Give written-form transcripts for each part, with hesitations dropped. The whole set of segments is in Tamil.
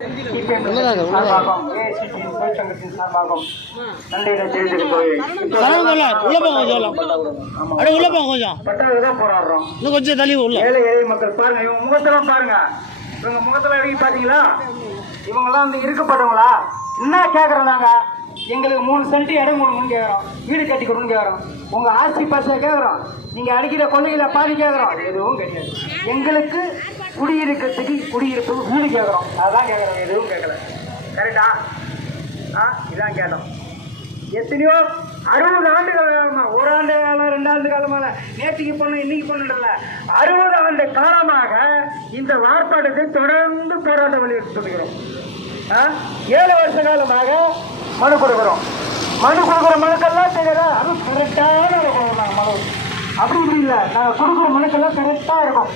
கொஞ்சம் தள்ளி ஏழை ஏழை மக்கள் பாருங்க, இவங்க முகத்தெல்லாம் பாருங்க, இவங்க முகத்துல அழகி பாத்தீங்களா? இவங்கெல்லாம் வந்து இருக்கப்பட்டவங்களா? என்ன கேக்குறோம் நாங்க? எங்களுக்கு 3 சென்ட் இடம் கொடுக்கணும்னு கேட்குறோம், வீடு கட்டி கொடுன்னு கேட்குறோம், உங்க ஆஸ்தி பசை கேட்குறோம், நீங்க அடிக்கிற கொள்ளையில பாதி கேட்குறோம். எதுவும் கிடையாது. எங்களுக்கு குடியிருக்கிறதுக்கு குடியிருப்புக்கு வீடு கேட்குறோம், அதான் கேட்குறோம், எதுவும் கேட்கல. கரெக்டா? இதான் கேட்டோம். எத்தனையோ 60 ஆண்டுகள் காலமா, 1 ஆண்டு காலம் 2 ஆண்டு காலமாக, நேற்றுக்கு பொண்ணு இன்னைக்கு பொண்ணுல 60 ஆண்டு காலமாக இந்த ஆர்ப்பாட்டத்தை தொடர்ந்து போராட்டம் வலியுறுத்திக்கிறோம். 7 வருஷ காலமாக மனு கொடுக்குறோம். மனு கொடுக்குற மனுக்கெல்லாம் தெரியாதா? அது கரெக்டான இருக்கும். நாங்கள் மனு அப்படி இப்படி இல்லை, நாங்கள் கொடுக்குற மனுக்கெல்லாம் கரெக்டாக இருக்கும்.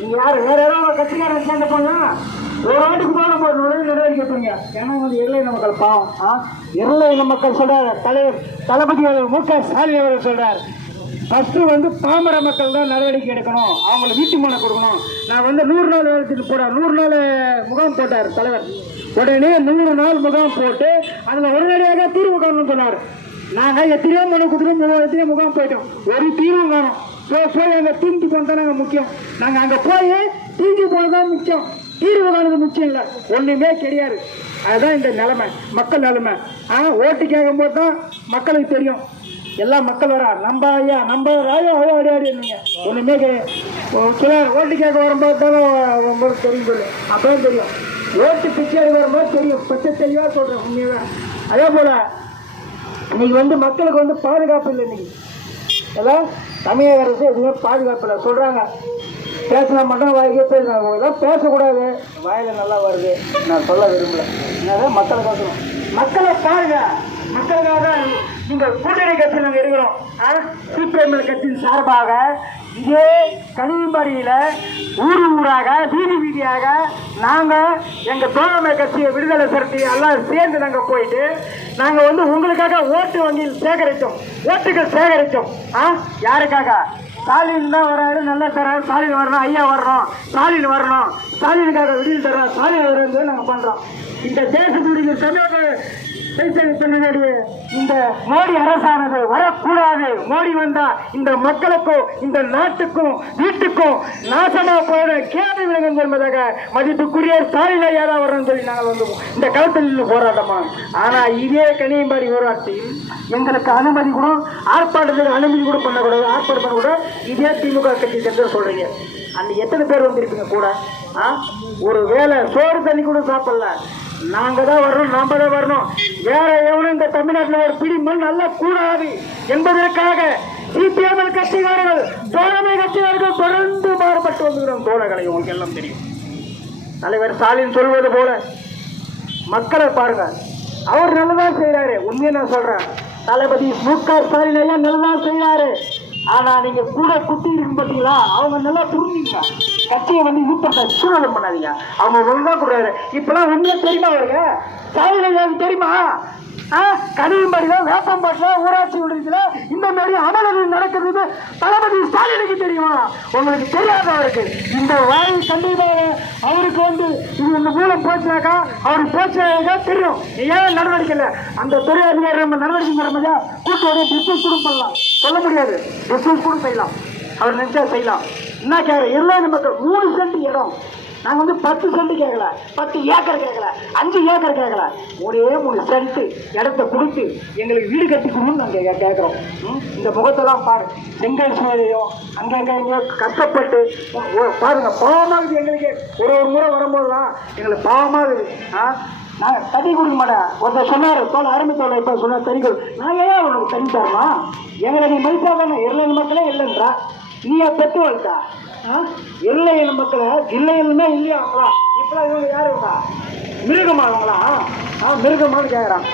நீங்கள் யார் வேறு யாராவது கட்சிக்காரன் சேர்ந்த போனால் ஒரு ஆண்டுக்கு தான் நம்ம நடவடிக்கை எடுப்பீங்க. ஏன்னா வந்து எல்லை மக்கள் பாவம். எல்லை மக்கள் சொல்கிறார் தளபதி மு.க. ஸ்டாலின் அவர்கள் சொல்கிறார், ஃபஸ்ட்டு வந்து பாமர மக்கள் தான் நடவடிக்கை எடுக்கணும், அவங்களை வீட்டு மனை கொடுக்கணும். நான் வந்து 100 நாள் வேலைக்கு போட்டார், 100 நாள் முகாம் போட்டார் தலைவர். உடனே 100 நாள் முகாம் போட்டு அதில் உடனடியாக தீர்வு காணணும்னு சொன்னார். நாங்கள் எத்தனையோ மனு கொடுத்துட்டோம், எத்தனையோ முகாம் போயிட்டோம், ஒரு தீர்வு காணும். போய் அங்கே தீர்ந்து போனது தான் நாங்கள் முக்கியம். நாங்கள் அங்கே போய் தீர்ந்து போனது தான் முக்கியம், தீர்வு காணுறது முக்கியம் இல்லை. ஒன்றுமே கிடையாது. அதுதான் இந்த நிலைமை, மக்கள் நிலைமை. ஓட்டு கேட்கும் போது தான் மக்களுக்கு தெரியும். எல்லாம் மக்கள் வரா, நம்ம ஐயா நம்ம ஐயோ ஐயோ அடியாடிங்க ஒன்றுமே கிடையாது. சிலர் ஓட்டு கேட்க வரும்போது தான் உங்களுக்கு தெரியும் சொல்லு, அப்போதான் தெரியும். ஓட்டு பிச்சை எடுக்க வரும்போது தெரியும், பச்சை தெளிவாக சொல்கிறேன் உண்மையாக. அதே போல் இன்னைக்கு வந்து மக்களுக்கு வந்து பாதுகாப்பு இல்லை. இன்னைக்கு எல்லாம் தமிழக அரசு எதுவுமே பாதுகாப்பு இல்லை சொல்கிறாங்க. பேசினா மட்டும் வாய்க்கே பேசுகிறாங்க, இதெல்லாம் பேசக்கூடாது, வாயில் நல்லா வருது, நான் சொல்ல விரும்பல. என்னதான் மக்களை பார்க்கணும், மக்களை பாருங்க. மக்களுக்காக தான் நீங்கள் கூட்டணி கட்சியில் நாங்கள் இருக்கிறோம். சிபிஎம் கட்சியின் சார்பாக இதே கனிமொழியில் ஊர் ஊராக வீதி வீதியாக நாங்கள் எங்கள் தோழமை கட்சியை விடுதலை செலுத்தி எல்லாம் சேர்ந்து நாங்கள் போயிட்டு நாங்கள் வந்து உங்களுக்காக ஓட்டு வங்கியில் சேகரித்தோம், ஓட்டுகள் சேகரித்தோம். யாருக்காக? ஸ்டாலின் தான் வராரு, நல்லா தராரு, ஸ்டாலின் வரணும், ஐயா வரணும், ஸ்டாலின் வரணும், ஸ்டாலினுக்காக விடுதலை தர்றோம், ஸ்டாலின் வருது நாங்கள் பண்ணுறோம். இந்த தேசத்துடைய தமிழக இந்த மோடி அரசானது வரக்கூடாது. மோடி வந்தா இந்த மக்களுக்கும் இந்த நாட்டுக்கும் வீட்டுக்கும் நாசமா போன கேள்வி விலங்கு என்பதாக மதிப்புக்குரிய ஸ்டாலின் ஐயா தான் வரணும்னு சொல்லி நாங்கள் வந்து இந்த களத்தில் போராட்டமா. ஆனா இதே கனியம்பாடி போராட்டத்தில் எங்களுக்கு அனுமதி கூட, ஆர்ப்பாட்டத்துக்கு அனுமதி கூட பண்ணக்கூடாது, ஆர்ப்பாட்டம் பண்ணக்கூடாது. இதே திமுக கட்சி சென்று சொல்றீங்க. அன்னைக்கு எத்தனை பேர் வந்திருப்பீங்க கூட? ஒரு வேளை சோறு தண்ணி கூட சாப்பிடல. நாங்கள் தான் வரணும், நாம தான் வரணும். வேற எவனும் இந்த தமிழ்நாட்டில் ஒரு பிடி மண் நல்ல கூடாது என்பதற்காக சிபிஎம் கட்சிக்காரர்கள் தோழமை கட்சிக்காரர்கள் தொடர்ந்து மாறுபட்டு வந்துகிறோம். தோழர்களை உங்களுக்கு எல்லாம் தெரியும். தலைவர் ஸ்டாலின் சொல்வது போல மக்களை பாருங்க, அவர் நல்லதான் செய்யறாரு. உண்மையை நான் சொல்றேன், தளபதி மு.க. ஸ்டாலின் ஐயா நல்லதான் செய்யறாரு. ஆனா நீங்க கூட குத்தி இருக்கும் பார்த்தீங்களா, அவங்க நல்லா புரிஞ்சுங்க. கட்சியை வந்து யூத்தத்தை சூழலம் பண்ணாதீங்க, அவங்க ஒழுங்கா கொடுறாரு. இப்பெல்லாம் உண்மையா தெரியுமா அவருக்கு? ஸ்டாலின் தெரியுமா? கனியம்பாடியில வேப்பம்பாட்டில ஊராட்சி ஒன்றியத்துல இந்த மாதிரி அமல்கள் நடக்கிறது தளபதி ஸ்டாலினுக்கு தெரியுமா? உங்களுக்கு தெரியாதவருக்கு இந்த வாய் கண்டிப்பாக அவருக்கு வந்து இது இந்த மூலம் போச்சுனாக்கா அவருக்கு போச்சுனாக்கா தெரியும். ஏன் நடவடிக்கை இல்லை? அந்த துறை அதிகாரி நம்ம நடவடிக்கை நடந்ததா கூட்டோட டிஸ்கஸ் கூட பண்ணலாம், சொல்ல முடியாது, டிஸ்கஸ் கூட செய்யலாம், அவர் நினைச்சா செய்யலாம். என்ன கேட்குற எல்லாம் நமக்கு 3 சென்ட் இடம், நாங்கள் வந்து 10 சென்ட் கேட்கல, 10 ஏக்கர் கேட்கல, 5 ஏக்கர் கேட்கல, 3 சென்ட் இடத்த கொடுத்து எங்களுக்கு வீடு கட்டி கொடுன்னு நாங்கள் கேட்குறோம். இந்த முகத்தெல்லாம் பாரு, செங்கல் சூழலையும் அங்கங்கே கஷ்டப்பட்டு பாருங்க, பாவமாகுது எங்களுக்கு. ஒரு முறை வரும்போதுதான் எங்களுக்கு பாவமாகுது. நாங்கள் தண்ணி கொடுக்க மாட்டேன். ஒருத்தர் சொன்னார், தோல் அருமை தோலை இப்போ சொன்னார் தண்ணி கொடு. நான் ஏன் உனக்கு தண்ணி தரமா? எங்களை நீ மதித்தா தானே. எல்லை மக்களே இல்லைன்றா, நீயா பெற்று வளர்த்தா? எல்லை மக்களை இல்லைன்னா இல்லையா அவங்களா? இப்பெல்லாம் இவங்க யாருங்களா? மிருகமானவங்களா? மிருகமானு கேட்குறான்.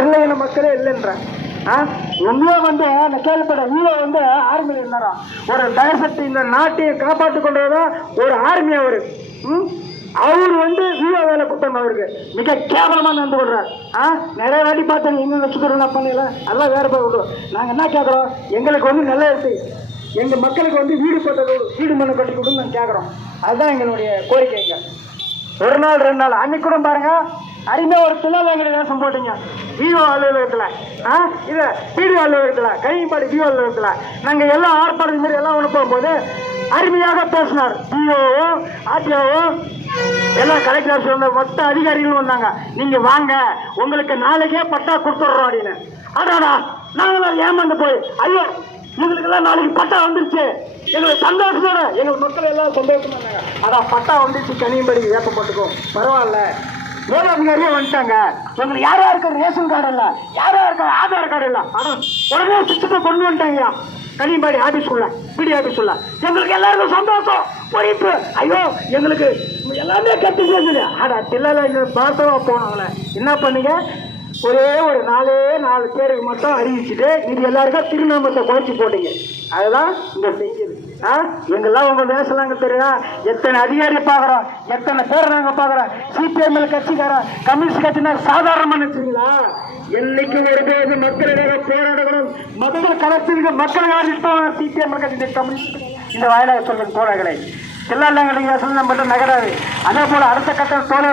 எல்லை மக்களே இல்லைன்ற உண்மையா வந்து நான் கேள்விப்பட்ட வீரோ வந்து ஆர்மியில் இருந்தாராம். ஒரு தேசத்தை இந்த நாட்டையை காப்பாற்றிக் கொண்டதான் ஒரு ஆர்மி. அவரு அவர் வந்து வீரோ வேலை கொடுத்தாங்க. அவருக்கு மிக கேவலமா நடந்து கொள்றார். நிறைய வாட்டி பார்த்தேன், எங்க சுத்தம் பண்ணல, அதெல்லாம் வேற போய் விடுவோம். நாங்கள் என்ன கேட்குறோம்? எங்களுக்கு வந்து நல்லா இருக்கு, எங்கள் மக்களுக்கு வந்து வீடு மனை கட்டி கொடுன்னு நாங்கள் கேட்குறோம். அதுதான் எங்களுடைய கோரிக்கைங்க. ஒரு நாள் 2 நாள் அன்னைக்கு கூட பாருங்க அருமையா ஒரு தொழிலாளர்களை வேஷம் போட்டீங்க விஓ அலுவலகத்துல இது பிடிஓ அலுவலகத்துல கைப்பாடி விஓ அலுவலகத்துல நாங்க எல்லாம் ஆர்ப்பாடு மாதிரி எல்லாம் ஒண்ணு போகும்போது அருமையாக பேசினார் பிஓவும் ஆர்டிஓவும் எல்லாம் கலெக்டர் ஆஃபீஸ் வந்த மொத்த அதிகாரிகளும் வந்தாங்க. நீங்க வாங்க உங்களுக்கு நாளைக்கே பட்டா கொடுத்துடுறோம் அப்படின்னு. அடாடா நாங்களாம் ஏமாந்து போய் ஐயோ எங்களுக்கு எல்லாம் நாளைக்கு பட்டா வந்துருச்சு எங்களுக்கு சந்தோஷத்தோட எங்கள் மக்கள் எல்லாம் சந்தோஷமா இருந்தாங்க. அதான் பட்டா வந்துருச்சு கனியும்படி ஏற்பட்டுக்கும் பரவாயில்ல. மேலதிகாரியே வந்துட்டாங்க. உங்களுக்கு யாரா இருக்க ரேஷன் கார்டு இல்ல யாரா இருக்க ஆதார் கார்டு இல்ல ஆனா உடனே சிஸ்டத்தை கொண்டு வந்துட்டாங்க கனியம்பாடி ஆபீஸ்க்குள்ள பிடி ஆபீஸ்க்குள்ள. எங்களுக்கு எல்லாருக்கும் சந்தோஷம் பொறிப்பு. ஐயோ எங்களுக்கு எல்லாமே கட்டு சேர்ந்தது. ஆடா தில்லையில இங்க பார்த்தவா போனவங்கள என்ன பண்ணீங்க ஒரே ஒரு 4 பேருக்கு மட்டும் அறிவிச்சுட்டு இது எல்லாருக்கும் திருநாமத்தை குறைச்சி போட்டீங்க. அதுதான் இந்த செய்யுது. எங்கெல்லாம் உங்க வேசலாங்க தெரியும். எத்தனை அதிகாரி பாக்குறோம் எத்தனை பேர் நாங்க பாக்குறோம். சிபிஎம்எல் கட்சிக்காரன் கம்யூனிஸ்ட் கட்சினா சாதாரணமா நினைச்சீங்களா? என்னைக்கு வரும்போது மக்களிடையே போராடணும் மக்கள் களத்திற்கு மக்களுக்காக சிபிஎம்எல் கட்சி கம்யூனிஸ்ட் இந்த வாயிலாக சொல்ற தோழர்களை எல்லா இடங்களையும் மட்டும் நகராது. அதே போல அடுத்த கட்ட தோழர்